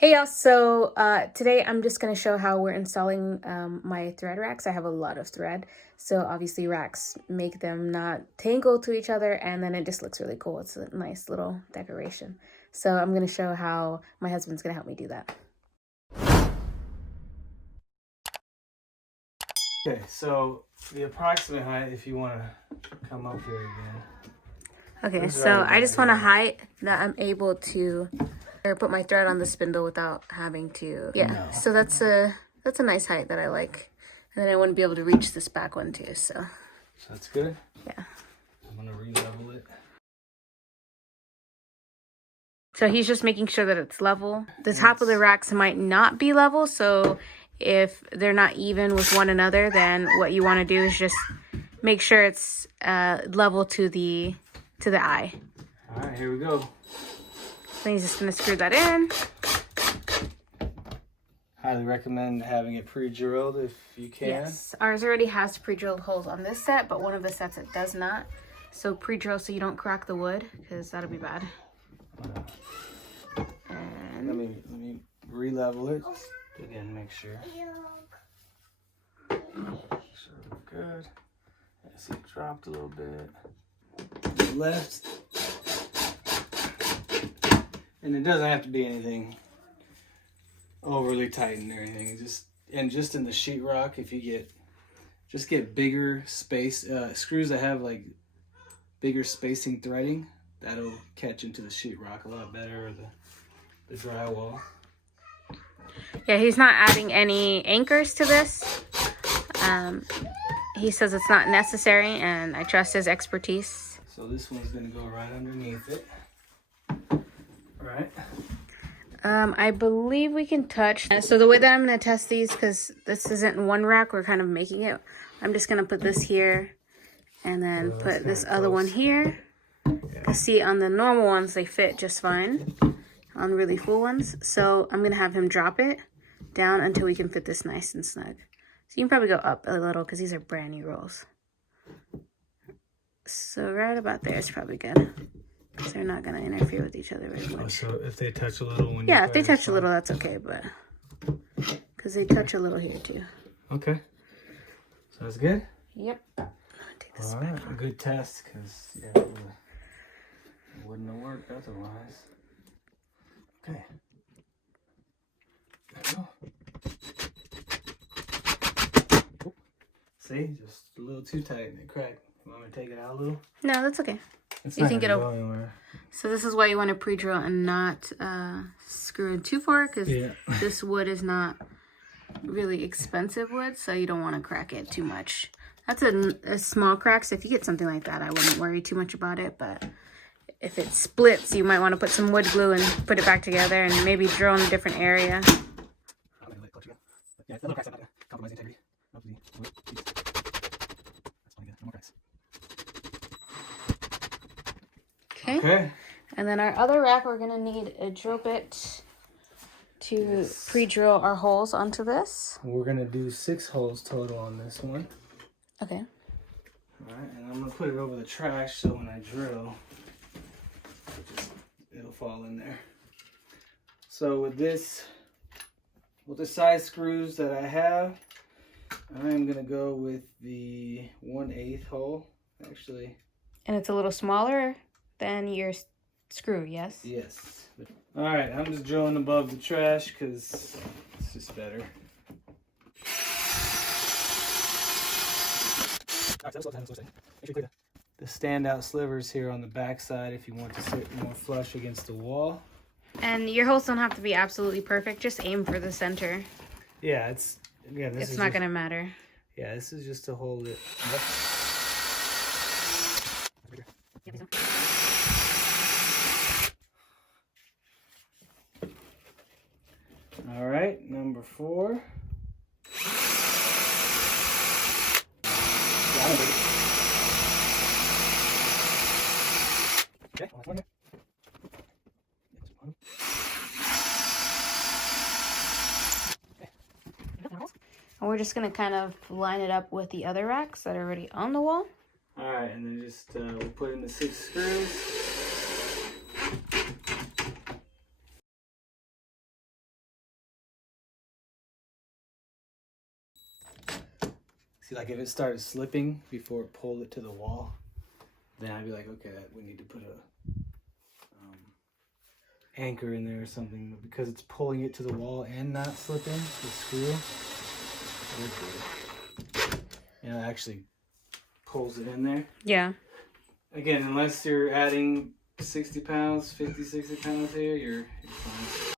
Hey y'all, so today I'm just going to show how we're installing my thread racks. I have a lot of thread, so obviously racks make them not tangle to each other, and then it just looks really cool. It's a nice little decoration. So I'm going to show how my husband's going to help me do that. Okay, so the approximate height, if you want to come up here again. Okay, so I just want a height that I'm able to put my thread on the spindle without having to, so that's a nice height that I like. And then I wouldn't be able to reach this back one too, so. That's good? Yeah. I'm gonna re-level it. So he's just making sure that it's level. The top of the racks might not be level, so if they're not even with one another, then what you want to do is just make sure it's level to the eye. All right, here we go. Then he's just gonna screw that in. Highly recommend having it pre-drilled if you can. Yes, ours already has pre-drilled holes on this set, but one of the sets it does not. So pre-drill so you don't crack the wood, because that'll be bad. And let me re-level it. Just again, make sure. Make sure we're good. I see it dropped a little bit. Left. And it doesn't have to be anything overly tightened or anything. Just in the sheetrock, if you get bigger space screws that have like bigger spacing threading, that'll catch into the sheetrock a lot better, or the drywall. yeah, he's not adding any anchors to this. He says it's not necessary, and I trust his expertise. So this one's gonna go right underneath it. Right. I believe we can touch. So the way that I'm going to test these, because this isn't one rack, we're kind of making it. I'm just going to put this here and then put this other one here. Yeah. See, on the normal ones, they fit just fine on really full ones. So I'm going to have him drop it down until we can fit this nice and snug. So you can probably go up a little because these are brand new rolls. So right about there is probably good. Because they're not going to interfere with each other very much. So if they touch a little when if they touch a little, that's okay, but because they touch a little here too. Okay. So that's good? Yep. Take this all back. Right, a good test, because it wouldn't have worked otherwise. Okay. There we go. See, just a little too tight and it cracked. You want me to take it out a little? No, that's okay. It's you not think gonna it'll go anywhere. So this is why you want to pre-drill and not screw in too far, because this wood is not really expensive wood, so you don't want to crack it too much. That's a small crack, so if you get something like that, I wouldn't worry too much about it. But if it splits, you might want to put some wood glue and put it back together and maybe drill in a different area. Okay. And then our other rack, we're going to need a drill bit to pre-drill our holes onto this. We're going to do 6 holes total on this one. Okay. All right, and I'm going to put it over the trash so when I drill, it'll fall in there. So with the size screws that I have, I'm going to go with the 1/8 hole, actually. And it's a little smaller than your screw, yes? Yes. All right, I'm just drilling above the trash because it's just better. The standout slivers here on the back side if you want to sit more flush against the wall. And your holes don't have to be absolutely perfect. Just aim for the center. Yeah, it's not going to matter. Yeah, this is just to hold it. All right, number 4. Okay, last one here. And we're just going to kind of line it up with the other racks that are already on the wall. All right, and then just we'll put in the 6 screws. See, like if it started slipping before it pulled it to the wall, then I'd be like, okay, we need to put a anchor in there or something. But because it's pulling it to the wall and not slipping, the screw, and it actually pulls it in there. Yeah. Again, unless you're adding 60 pounds, 50, 60 pounds here, you're fine.